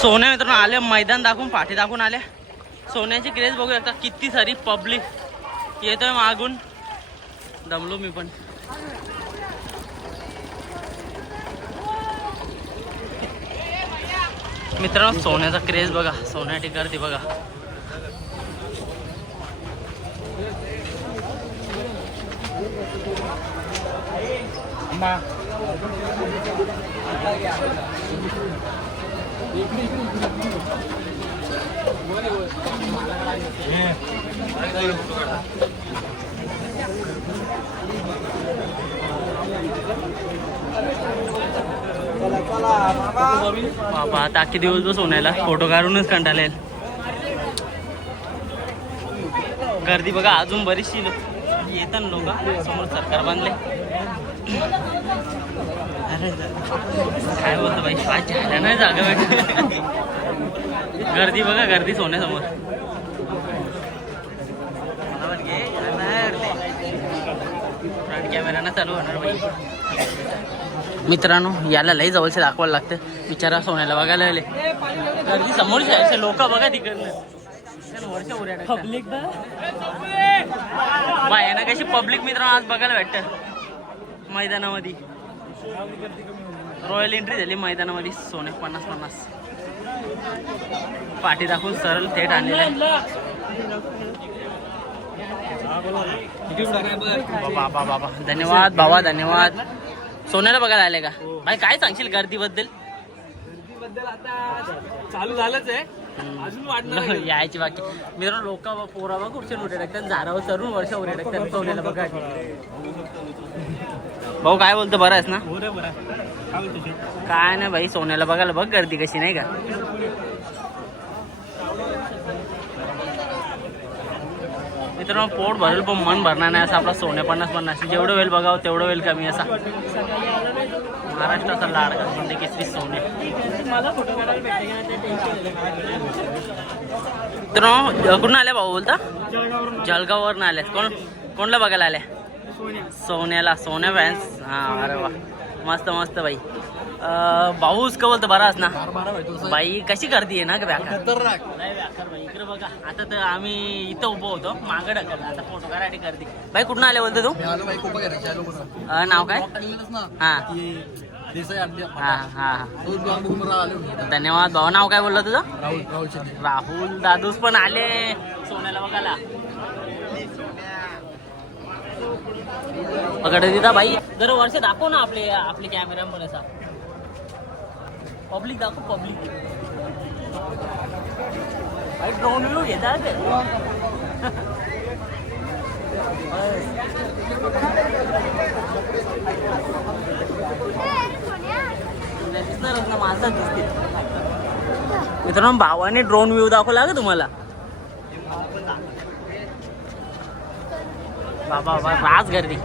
सोन्या मित्रांनो आले मैदान दाखवून पाठी दाखवून आले. सोन्याची क्रेज बघू शकता किती सारी पब्लिक येतोय मागून. दमलो मी पण. मित्रांनो सोन्याचा क्रेज बघा. सोन्या टिकारती बघा. बाबा आता अख्खे बस सोन्याला. फोटो काढूनच कंटाले गर्दी बघा अजून बरीचशी येतात लोक. समोर सरकार बांधले अरे काय बोलतो बाई? काय झाल्या नाही जागा भेट गर्दी बघा गर्दी सोन्यासमोर. फ्रंट कॅमेरानं चालू होणार बाई. मित्रांनो याला लई जवळचे दाखवायला लागतं. बिचारा सोन्याला बघायला आले गर्दी समोरची आहे. असे लोक बघा तिकडनं. पब्लिक ना कशी पब्लिक मित्रांनो आज बघायला भेटत मैदानामध्ये. रॉयल एंट्री झाली मैदानामध्ये सोने पन्नास पन्नास. पाठी दाखवून सरळ थेट आणलेलं बाबा बाबा धन्यवाद बाबा धन्यवाद. सोन्याला बघायला आले का? भाई काय सांगशील गर्दीबद्दल आता चालू झालंच आहे. यायची बाकी. मित्रांनो लोक पोरा बघ कुठचे उडे टाकतात. झाडावर चढून वर्ष उडे टाकतात. सोन्याला बघा. भाऊ काय बोलतो? बरं आहेस ना? हो काय नाही भाई सोन्याला बघायला बघ गर्दी कशी नाही का? मित्रांनो पोट भरेल पण मन भरणार नाही. असं आपला सोन्या पन्नास पन्नास. जेवढं वेळ बघावं तेवढं वेळ कमी असा. महाराष्ट्राचा लाडका म्हणजे केसरी सोने. मला फोटो काढायला भेटते का ते टेन्शन मित्रांनो कुठून आल्या भाऊ बोलता? जळगाववरून आले. कोण कोणला बघायला आल्या? सोन्या. सोन्याला सोन्या फॅन्स हा अरे वा. मस्त मस्त बाई. अं, भाऊच का बोलतो बराच ना? बाई कशी करते आहे ना बाई. इकडे बघा. आता तर आम्ही इथं उभं होतो मागं ढकललं. आता फोटो करते बाई कुठून आले बोलतो तू? नाव काय? हा. धन्यवाद भाऊ. नाव काय बोललं तुझं? राहुल दादूस पण आले. सोन्याला बघायला. पकडे दिदा बाई. जर वर्ष दाखव ना आपले आपले कॅमेरा मध्ये असा. पब्लिक दाखव पब्लिक बाई ड्रोन व्ह्यू घेतात दिसणारच माणसात दिसते मित्रांनो भावाने ड्रोन व्ह्यू दाखवला का तुम्हाला? बाबा बाबा राज गर्दी.